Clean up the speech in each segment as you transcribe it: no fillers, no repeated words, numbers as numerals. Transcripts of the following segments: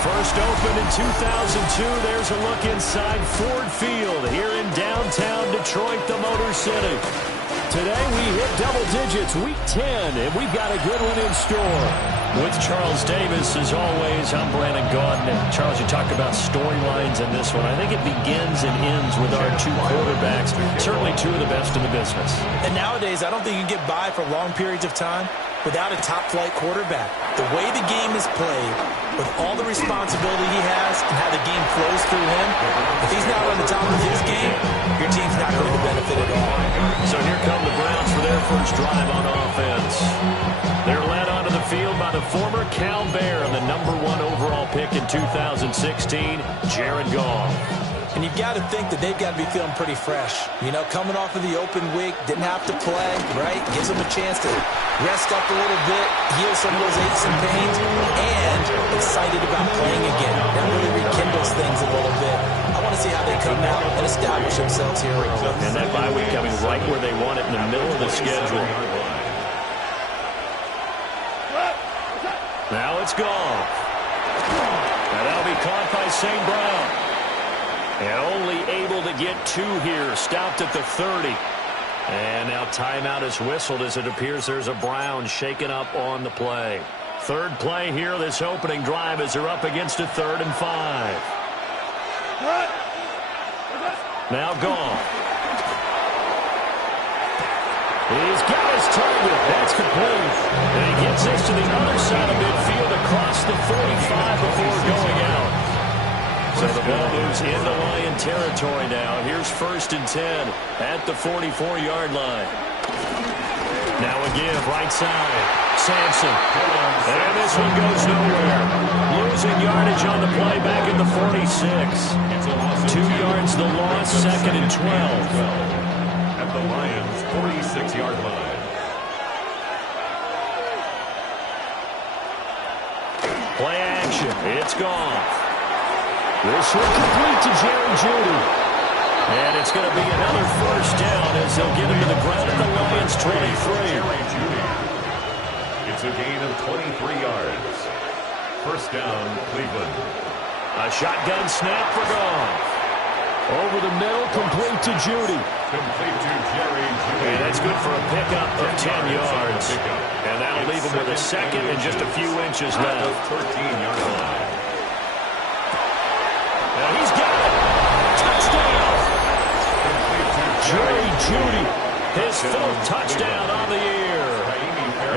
First opened in 2002, there's a look inside Ford Field here in downtown Detroit, the Motor City. Today we hit double digits, week 10, and we've got a good one in store. With Charles Davis, as always, I'm Brandon Gaudin. And Charles, you talk about storylines in this one. I think it begins and ends with our two quarterbacks, certainly two of the best in the business. And nowadays, I don't think you can get by for long periods of time without a top-flight quarterback. The way the game is played, with all the responsibility he has and how the game flows through him, if he's not on the top of his game, your team's not going to benefit at all. So here come the Browns for their first drive on offense. They're led onto the field by the former Cal Bear and the #1 overall pick in 2016, Jared Goff. And you've got to think that they've got to be feeling pretty fresh. You know, coming off of the open week, didn't have to play, right? Gives them a chance to rest up a little bit, heal some of those aches and pains, and excited about playing again. That really rekindles things a little bit. I want to see how they come out and establish themselves here early. And that bye week coming right where they want it in the middle of the schedule. Now it's gone. And that'll be caught by St. Brown. And only able to get two here. Stopped at the 30. And now timeout is whistled as it appears there's a Brown shaken up on the play. Third play here, this opening drive as they're up against a 3rd and 5. Now gone. He's got his target. That's complete. And he gets this to the other side of midfield across the 45 before going out. So the ball moves into Lion territory now. Here's 1st and 10 at the 44-yard line. Now again, right side. Sampson. And this one goes nowhere. Losing yardage on the play back at the 46. 2 yards the loss, 2nd and 12. At the Lions' 46-yard line. Play action. It's gone. This will complete to Jerry Jeudy. And it's going to be another first down as they'll get him to the ground at the Lions' 23. It's a gain of 23 yards. First down, Cleveland. A shotgun snap for Goff. Over the middle, complete to Jeudy. Complete to Jerry Jeudy. And that's good for a pickup of 10 yards. And that'll leave him with a second and just a few inches left. 13-yard line. Now he's got it. Touchdown. Jerry Jeudy, his 4th touchdown on the year.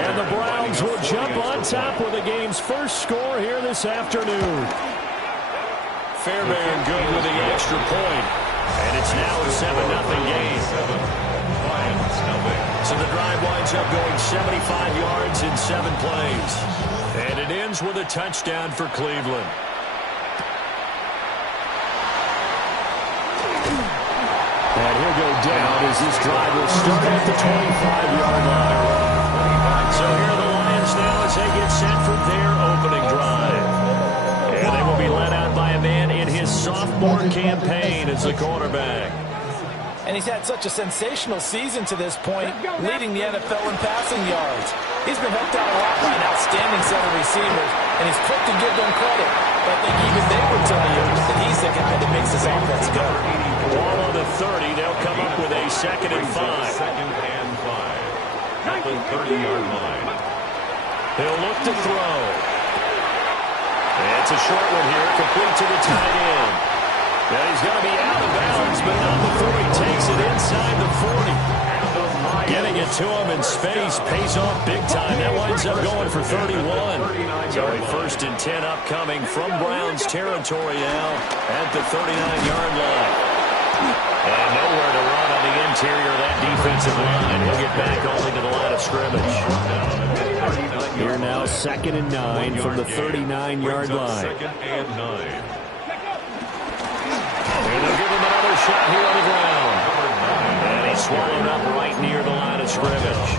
And the Browns will jump on top with the game's first score here this afternoon. Fairbairn good with the extra point. And it's now a 7-0 game. So the drive winds up going 75 yards in 7 plays. And it ends with a touchdown for Cleveland. And he'll go down as this drive will start at the 25-yard line. So here are the Lions now as they get set for their opening drive. And they will be led out by a man in his sophomore campaign as the quarterback. And he's had such a sensational season to this point, leading the NFL in passing yards. He's been helped out a lot by an outstanding set of receivers, and he's quick to give them credit. But I think even they would tell you that he's the guy that makes this offense go. Ball on the 30, they'll come up with a 2nd and 5. 2nd and 5. At the 30-yard line. He'll look to throw. And it's a short one here, complete to the tight end. Yeah, he's going to be out of bounds, but not before he takes it inside the 40. Getting it to him in space pays off big time. That winds up going for 31. So a 1st and 10 upcoming from Browns territory now at the 39-yard line. And nowhere to run on the interior of that defensive line. He'll get back only to the line of scrimmage. Here now 2nd and 9 from the 39-yard line. 2nd and 9. And they'll give him another shot here on the ground. And he's swallowed up right near the line of scrimmage.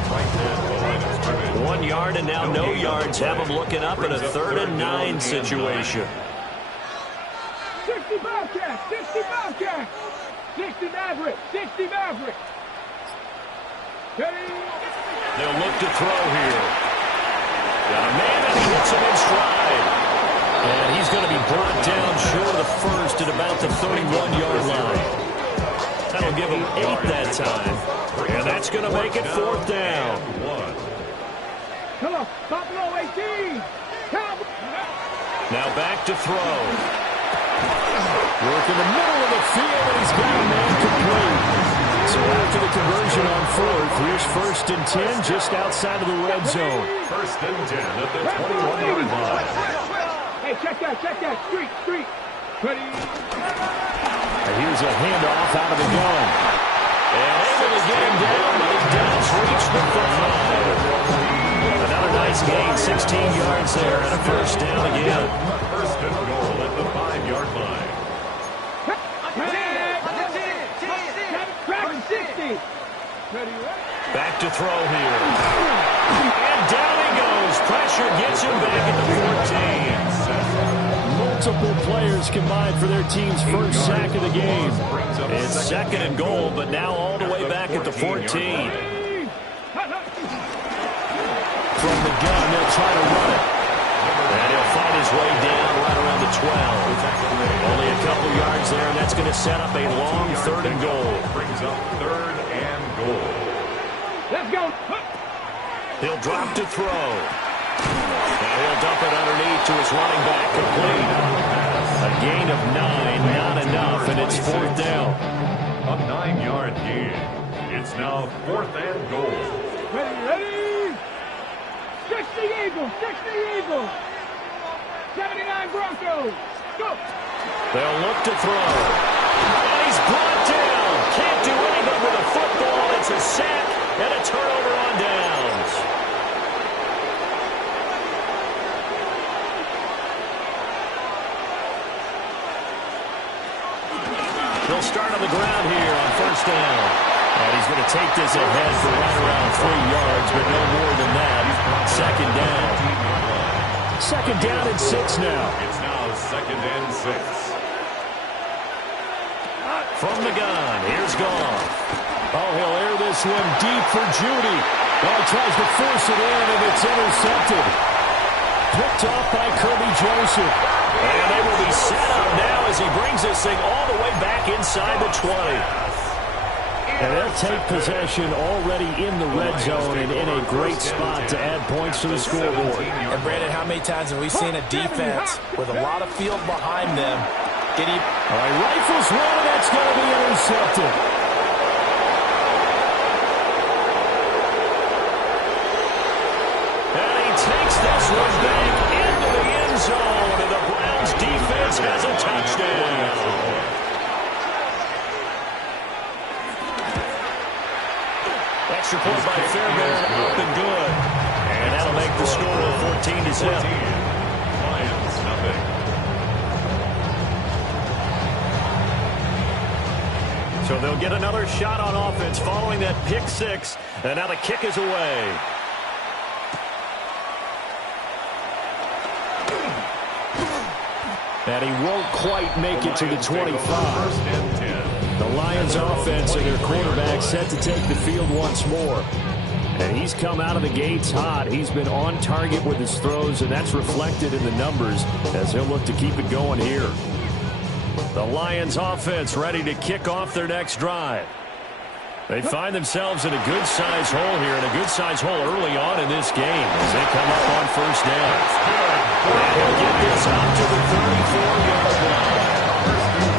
1 yard and now no yards. Have him looking up in a 3rd and 9 situation. 60 Bobcats, 60 Bobcats, 60 Maverick, 60 Maverick. They'll look to throw here. Got a man and he hits him in stride. And he's going to be brought down short of the first at about the 31-yard line. That'll give him 8 that time. And that's going to make it 4th down. Come on, Buffalo 18. Now back to throw. Work in the middle of the field, and he's got a man complete. So after the conversion on 4th, here's 1st and 10 just outside of the red zone. 1st and 10 at the 21-yard line. Hey, check that. Street. Ready. And here's a handoff out of the gun. And able to get him down, but he does reach the 5. Another nice gain, 16 yards there, and a 1st down again. 1st and goal at the 5-yard line. Back to throw here. And down he goes. Pressure gets him back at the 14. Multiple players combined for their team's first sack of the game. It's 2nd and goal, but now all the way back at the 14. From the gun, they'll try to run it. And he'll fight his way down right around the 12. Only a couple yards there, and that's going to set up a long 3rd and goal. Brings up 3rd and goal. Let's go. He'll drop to throw. Now he'll dump it underneath to his running back, complete. A gain of 9, not enough, and it's 4th down. A 9-yard gain. It's now 4th and goal. Ready. 60 Eagles. 79 Broncos. Go. They'll look to throw. And he's brought down. Can't do anything with a football. It's a sack and a turnover on downs. He'll start on the ground here on 1st down. And he's going to take this ahead for right around 3 yards, but no more than that. 2nd down. 2nd down and 6 now. It's now 2nd and 6. From the gun, here's Goff. Oh, he'll air this one deep for Judy. Oh, he tries to force it in, and it's intercepted. Picked off by Kirby Joseph. And they will be set up now as he brings this thing all the way back inside the 20. And they'll take possession already in the red zone and in a great spot to add points to the scoreboard. And Brandon, how many times have we seen a defense with a lot of field behind them get even? All right, rifles one, and that's going to be intercepted. And he takes this one back into the end zone, and the Browns defense has a touchdown. Extra point by Fairbairn, up and good. And that'll make the score 14-0. Lions, nothing. So they'll get another shot on offense following that pick 6. And now the kick is away. And he won't quite make it to the 25. 1st and 10. The Lions offense and their quarterback set to take the field once more. And he's come out of the gates hot. He's been on target with his throws, and that's reflected in the numbers as he'll look to keep it going here. The Lions offense ready to kick off their next drive. They find themselves in a good-sized hole here, and a good-sized hole early on in this game as they come up on 1st down. And he'll get this out to the 34-yard line.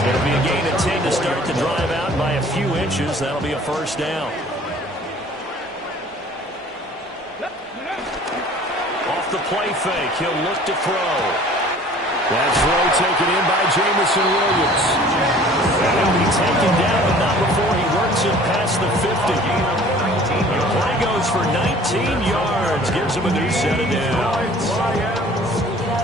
It'll be a gain of 10 to start the drive out by a few inches. That'll be a first down. Off the play fake, he'll look to throw. That throw taken in by Jameson Williams. And he'll be taken down, but not before he works it past the 50. The play goes for 19 yards. Gives him a new set of downs.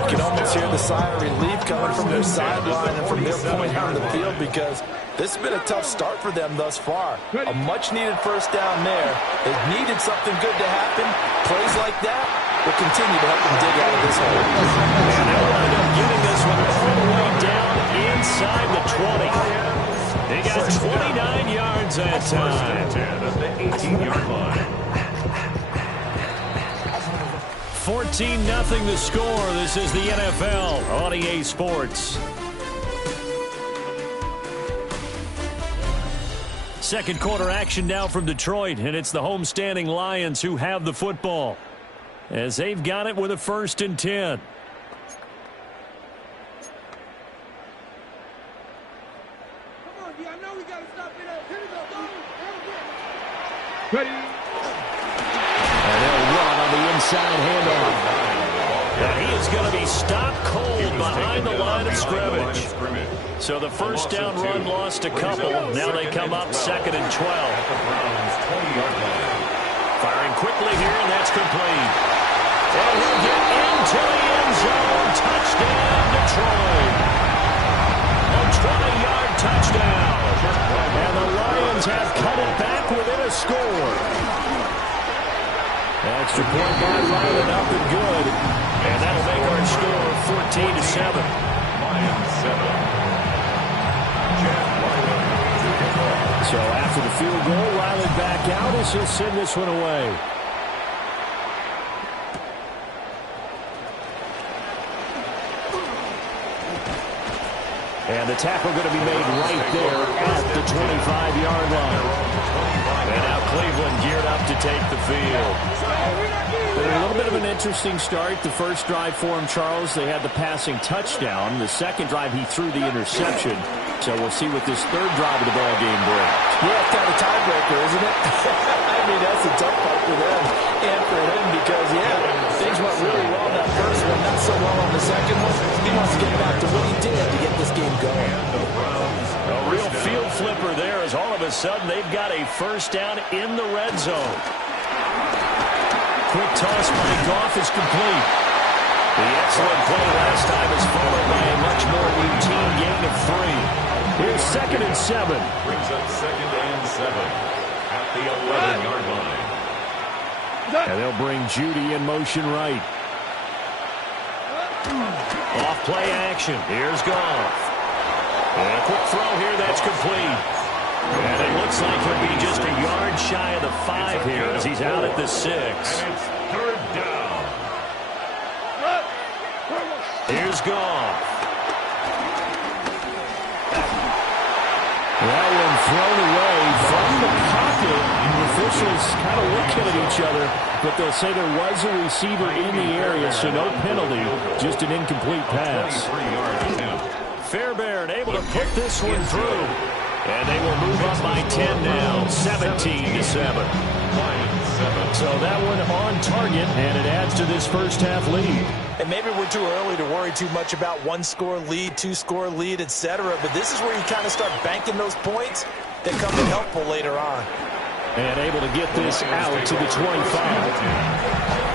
You can almost hear the sigh of relief coming from their sideline and from their point on the field, because this has been a tough start for them thus far. A much-needed first down there. They've needed something good to happen. Plays like that will continue to help them dig out of this hole. And they'll wind up getting this one all the way down inside the 20. They got 29 yards that time. At the 18-yard line. 14-0 the score. This is the NFL on EA Sports. Second quarter action now from Detroit, and it's the homestanding Lions who have the football, as they've got it with a 1st and 10. Ready? And they'll run on the inside handoff. And he is going to be stopped cold behind the line of scrimmage. So the first down run lost a couple. Now they come up 2nd and 12. Firing quickly here, and that's complete. And he'll get into the end zone. Touchdown, Detroit. A 20-yard touchdown. And the Lions have cut it back within a score. Extra point by Ryland, up and good. And that'll make our score 14-7. Lions 7. So after the field goal, Riley back out as he'll send this one away. And the tackle going to be made right there at the 25-yard line. And now Cleveland geared up to take the field. A little bit of an interesting start. The first drive for him, Charles, they had the passing touchdown. The second drive, he threw the interception. So we'll see what this third drive of the ball game brings. Yeah, it's kind of a tiebreaker, isn't it? I mean, that's a tough part for them and for him, because, yeah, things went really well in that first one, not so well on the second one. He wants to get back to what he did to get this game going. A real field flipper there, as all of a sudden they've got a first down in the red zone. Quick toss by Goff is complete. The excellent play last time is followed by a much more routine gain of 3. Here's 2nd and 7. Brings up 2nd and 7 at the 11-yard line. And they'll bring Judy in motion right. Off play action. Here's Goff. And a quick throw here that's complete. And it looks like he'll be just a yard shy of the 5 here as he's out at the 6. And it's 3rd down. Here's Goff. That one thrown away from the pocket. The officials kind of looking at each other, but they'll say there was a receiver in the area, so no penalty, just an incomplete pass. 23-yard attempt. Fairbairn able to put this one through. And they will move up by 10 now, 17-7. So that one on target, and it adds to this first half lead. And maybe we're too early to worry too much about 1-score lead, 2-score lead, etc. But this is where you kind of start banking those points that come in helpful later on. And able to get this out to the 25.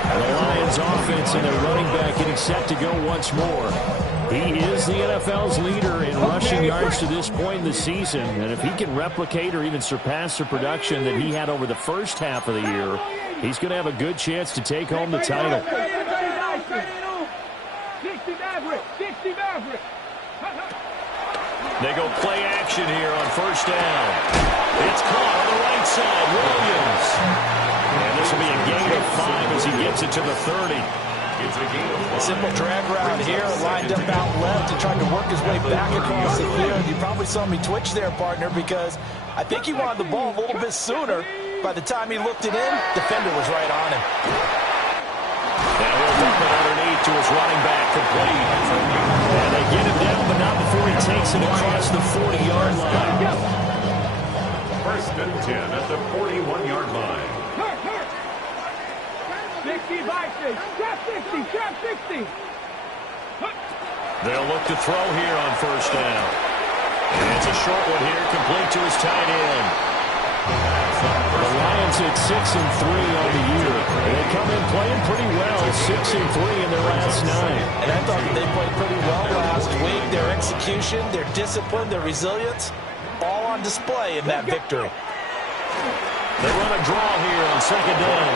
The Lions offense and their running back getting set to go once more. He is the NFL's leader in rushing yards to this point in the season. And if he can replicate or even surpass the production that he had over the first half of the year, he's going to have a good chance to take home the title. 60 Maverick. They go play action here on first down. It's caught on the right side, Williams. And this will be a gain of 5 as he gets it to the 30. It's a gain of 5. Simple drag route here, lined up out left and tried to work his way back across the field. You probably saw me twitch there, partner, because I think he wanted the ball a little bit sooner. By the time he looked it in, defender was right on him. And he'll dump it underneath to his running back, complete. And they get him down, but not before he takes it across the 40-yard line. First and 10 at the 41-yard line. 60, Vikings. Trap 60, trap 60. They'll look to throw here on first down. And it's a short one here, complete to his tight end. The Lions at 6-3 on the year. They come in playing pretty well, 6-3 in their last 9. And I thought that they played pretty well last week. Their execution, their discipline, their resilience, all on display in that victory. They run a draw here on second down.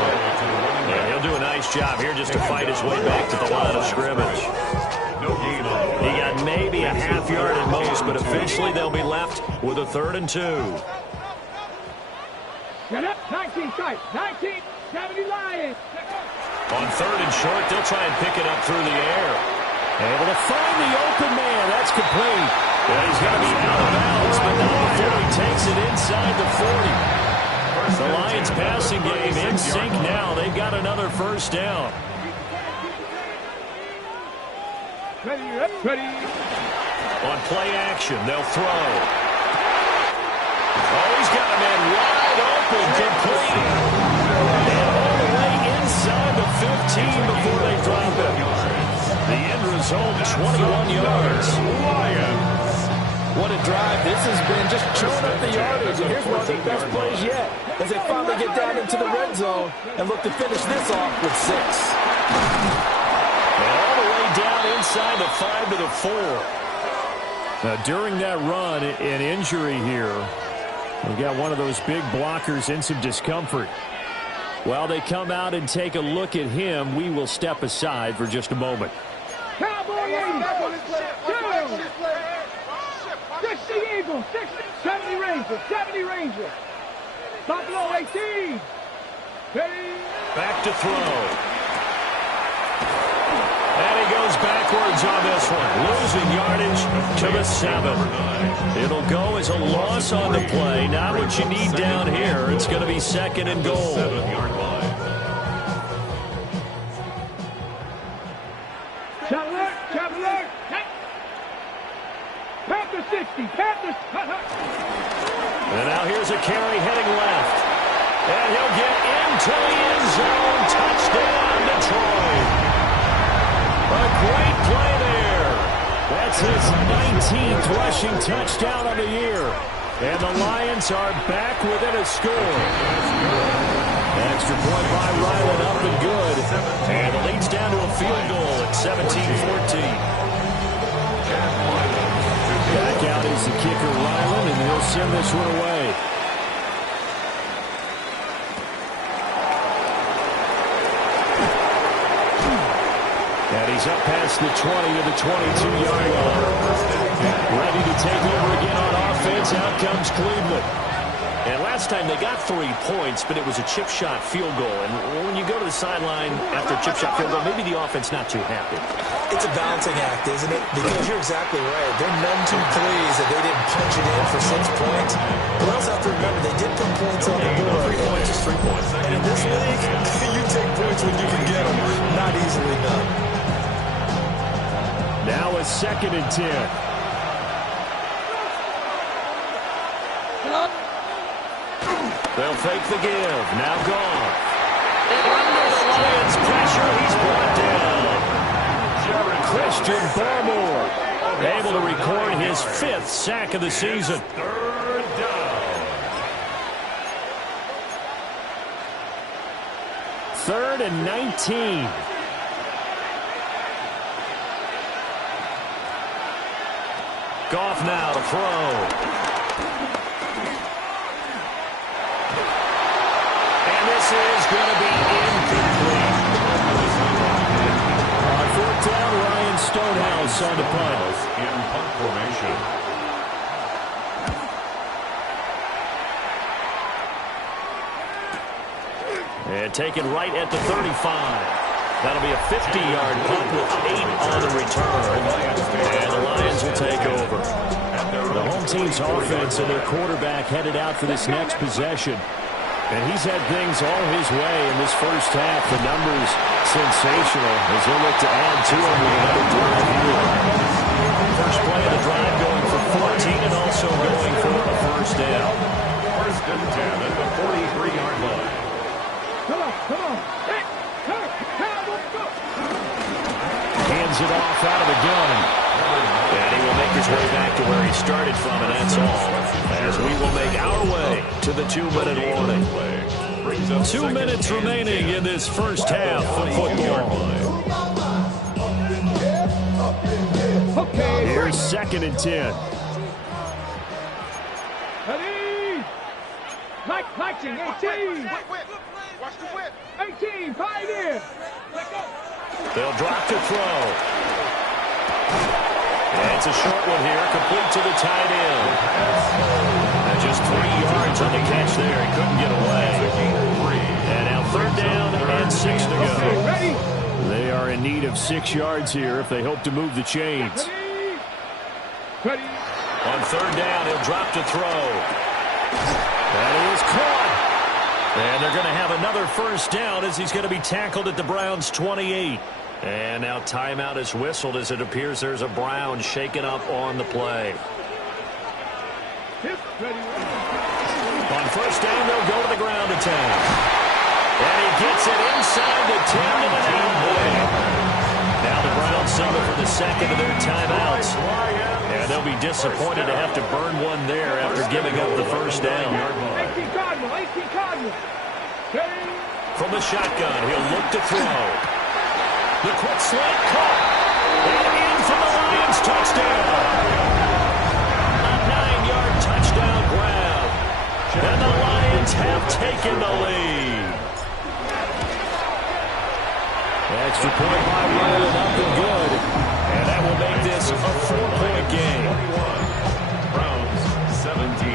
Yeah, he'll do a nice job here just to fight his way back to the line of scrimmage. He got maybe a half yard at most, but eventually they'll be left with a 3rd and 2. Get up, 19 tight, 19, 70 Lions. On 3rd and short, they'll try and pick it up through the air. Able to find the open man. That's complete. Yeah, he's going to be out of bounds, but not before he takes it inside the 40. The Lions passing game in sync now. They've got another first down. Ready. On play action, they'll throw. Oh, he's got a man wide open, complete. And all the way inside the 15 before they drop it. The end result, 21 yards. What a drive. This has been just chewing up the yardage. And here's one of the best plays yet as they finally get down into the red zone and look to finish this off with 6. And all the way down inside the 5 to the 4. Now, during that run, an injury here. We got one of those big blockers in some discomfort. While they come out and take a look at him, we will step aside for just a moment. Cowboy 80. 60 Eagles, 60, 70 Rangers, 70 Rangers. Buffalo 18. Ready. Back to throw. And he goes backwards on this one. Losing yardage to the 7. It'll go as a loss on the play. Not what you need down here. It's going to be 2nd and goal. 7-yard line. Traveler. Panthers 60, Panthers. And now here's a carry heading left. And he'll get into the end zone. Touchdown, Detroit. A great play there. That's his 19th rushing touchdown of the year. And the Lions are back within a score. Extra point by Ryland, up and good. And it leads down to a field goal at 17-14. Back out is the kicker, Ryland, and he'll send this one away. And he's up past the 20 to the 22-yard line. Ready to take over again on offense. Out comes Cleveland. And last time they got 3 points, but it was a chip shot field goal. And when you go to the sideline after a chip shot field goal, maybe the offense not too happy. It's a balancing act, isn't it? Because you're exactly right. They're none too pleased that they didn't punch it in for 6 points. But we also have to remember they did put points on the board. 3 points is 3 points. And in this league, you take points when you can get them. Not easily done. Now a 2nd and 10. They'll fake the give. Now gone. Under the Lions' pressure, he's brought down. Christian Barmore able to record his 5th sack of the season. 3rd down. 3rd and 19. Goff now to throw. And this is going to be incomplete. On 4th down, Ryan Stonehouse on the punt. In punt formation. And taken right at the 35. That'll be a 50-yard punt with 8 on the return. And the Lions will take over. The home team's offense and their quarterback headed out for this next possession. And he's had things all his way in this first half. The numbers sensational as they look to add to him with another drive here. First play of the drive going out of the gun. And he will make his way back to where he started from, and that's all. As we will make our way to the 2-minute warning. 2 minutes remaining in this first half of football. Here's 2nd and 10. Ready? Lighting, 18. Watch the whip. 18, pioneer. They'll drop to throw. And it's a short one here, complete to the tight end. And just 3 yards on the catch there. He couldn't get away. And now 3rd down and 6 to go. Okay, ready? They are in need of 6 yards here if they hope to move the chains. Ready? On 3rd down, he'll drop to throw. That is caught. And they're going to have another 1st down as he's going to be tackled at the Browns' 28. And now timeout is whistled as it appears there's a Brown shaken up on the play. On 1st down, they'll go to the ground attack. And he gets it inside the 10 to the 9. Now the Browns signal for the 2nd of their timeouts. And they'll be disappointed to have to burn one there after giving up the 1st down. 18 Cardinal. From the shotgun, he'll look to throw. The quick slant caught. And in for the Lions touchdown. A 9-yard touchdown grab. And the Lions have taken the lead. Extra point by Riley, up and good. And that will make this a 4-point game. Browns 17.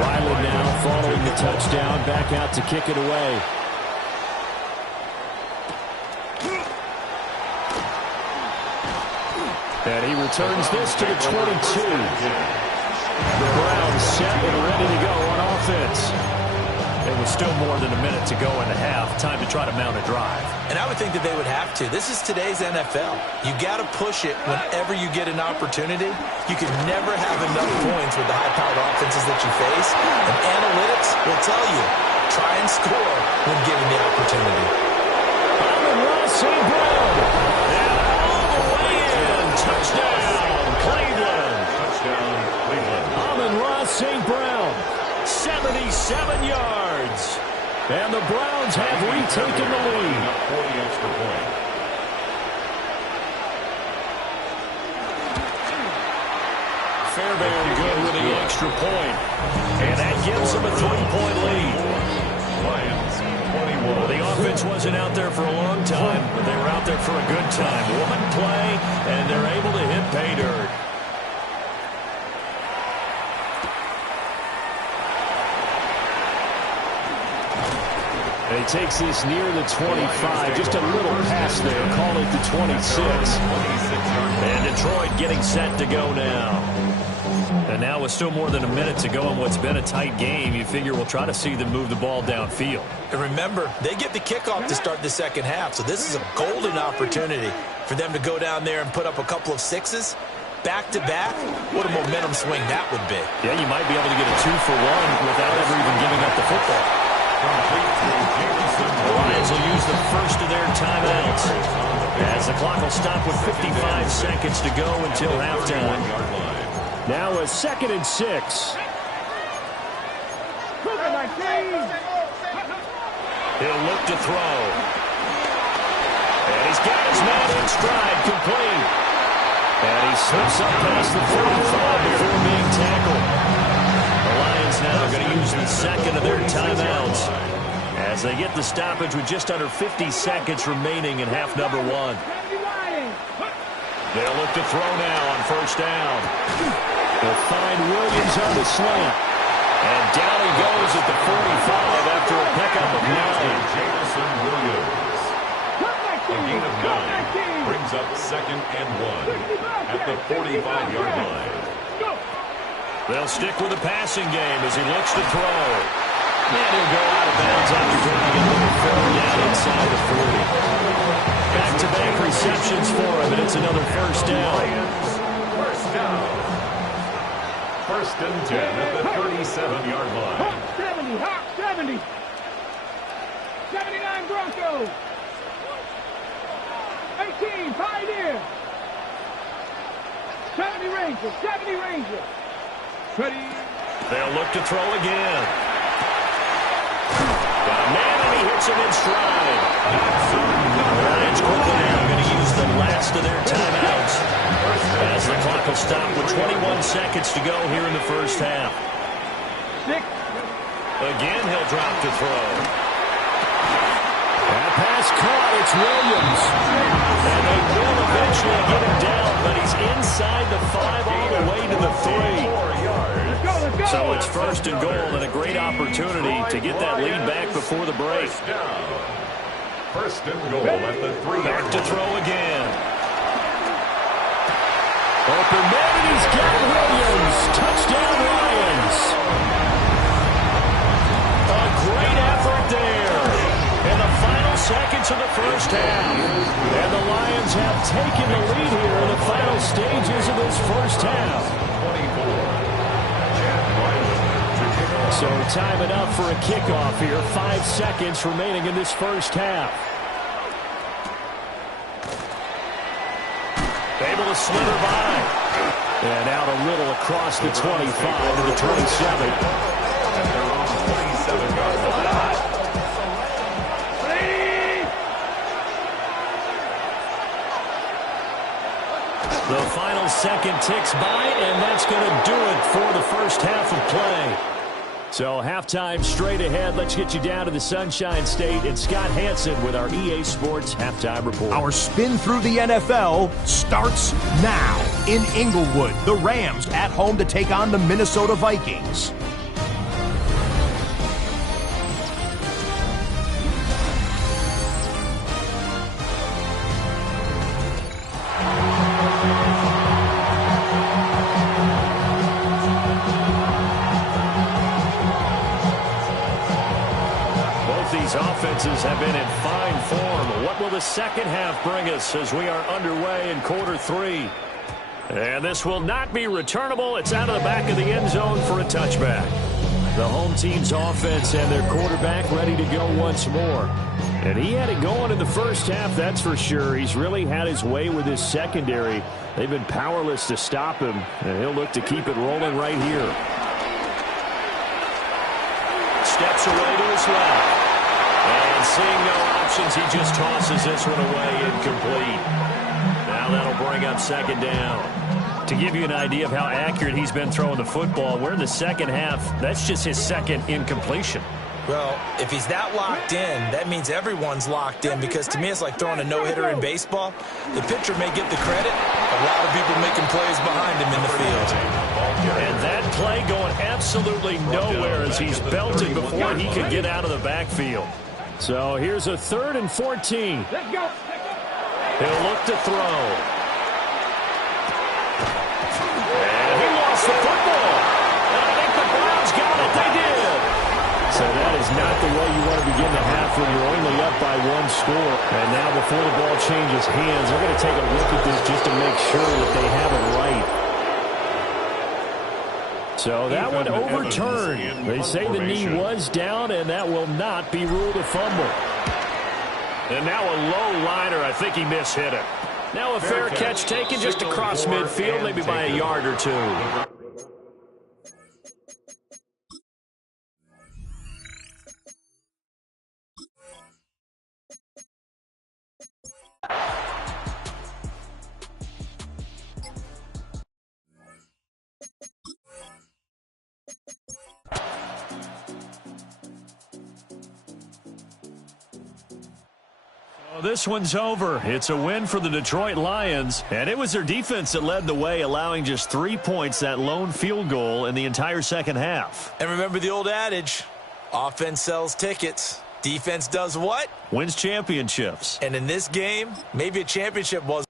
Riley now following the touchdown, back out to kick it away. And he returns this to the 22. The Browns set and ready to go on offense. It was still more than a minute to go in the half. Time to try to mount a drive. And I would think that they would have to. This is today's NFL. You got to push it whenever you get an opportunity. You can never have enough points with the high-powered offenses that you face. And analytics will tell you, try and score when given the opportunity. Amon-Ra St. Brown. And all the way in. Touchdown, Cleveland. Touchdown, Cleveland. Amon-Ra St. Brown. 77 yards. And the Browns have retaken the lead. For the extra point. Fairbairn good with the extra point. And that gives them a 3-point lead. Lions 21. Well, the offense wasn't out there for a long time, but they were out there for a good time. One play, and they're able to hit pay dirt. He takes this near the 25. Just a little pass there. Call it the 26. And Detroit getting set to go now. And now with still more than a minute to go in what's been a tight game, you figure we'll try to see them move the ball downfield. And remember, they get the kickoff to start the 2nd half, so this is a golden opportunity for them to go down there and put up a couple of 6s. Back-to-back, what a momentum swing that would be. Yeah, you might be able to get a 2-for-1 without ever even giving up the football. The Lions will use the first of their timeouts as the clock will stop with 55 seconds to go until halftime. Now a 2nd and 6. He'll look to throw. And he's got his man in stride, complete. And he slips up past the 45 before being tackled. The Lions now are going to use the 2nd of their timeouts as they get the stoppage with just under 50 seconds remaining in half number 1. They'll look to throw now on 1st down. They'll find Williams on the slant. And down he goes at the 45 after a pickup of 9. Jameson Williams. A gain of 9 brings up 2nd and 1 at the 45-yard line. They'll stick with the passing game as he looks to throw. And he'll go out of bounds after trying to get a little further down inside the 40. Back-to-back receptions for him, and it's another 1st down. First down. 1st and 10 at the 37-yard line. Hawk 70. 79 Broncos. 18, Pioneer. 70 Rangers, 70 Rangers. Ready. They'll look to throw again. Got a man, and he hits him in stride. The Lions quickly now going to use the last of their timeouts as the clock will stop with 21 seconds to go here in the first half. 6. Again, he'll drop to throw. That pass caught. It's Williams. And they will eventually get him down, but he's inside the 5 all the way to the 3. Let's go, let's go. So it's first and goal and a great opportunity to get that lead back before the break. First and goal at the 3. Back to throw again. Open man, and he's got Williams. Touchdown, Lions. A great effort there in the final seconds of the first half. And the Lions have taken the lead here in the final stages of this first half. 24. Chad Ryland to kick off. So time it up for a kickoff here. 5 seconds remaining in this first half. Able to slither by. And out a little across the 25 to the 27. And they're on 27-yard line. The final second ticks by, and that's going to do it for the first half of play. So halftime straight ahead. Let's get you down to the Sunshine State. And Scott Hansen with our EA Sports Halftime Report. Our spin through the NFL starts now. In Inglewood, the Rams at home to take on the Minnesota Vikings. Offenses have been in fine form. What will the second half bring us as we are underway in quarter 3? And this will not be returnable. It's out of the back of the end zone for a touchback. The home team's offense and their quarterback ready to go once more. And he had it going in the first half, that's for sure. He's really had his way with his secondary. They've been powerless to stop him, and he'll look to keep it rolling right here. Steps away to his left. And seeing no options, he just tosses this one away incomplete. Now that'll bring up second down. To give you an idea of how accurate he's been throwing the football, we're in the second half. That's just his second incompletion. Well, if he's that locked in, that means everyone's locked in, because to me it's like throwing a no-hitter in baseball. The pitcher may get the credit. A lot of people making plays behind him in the field. And that play going absolutely nowhere as he's belted before he could get out of the backfield. So here's a 3rd and 14. Let's go. He'll look to throw. And he lost the football. And I think the Browns got it. They did. So that is not the way you want to begin the half when you're only up by 1 score. And now before the ball changes hands, they're going to take a look at this just to make sure that they have it right. So that one overturned. They say the knee was down, and that will not be ruled a fumble. And now a low liner. I think he mishit it. Now a fair catch taken just across midfield, maybe by a yard or 2. This one's over. It's a win for the Detroit Lions, and it was their defense that led the way, allowing just 3 points, that lone field goal in the entire second half. And remember the old adage, offense sells tickets. Defense does what? Wins championships. And in this game, maybe a championship was.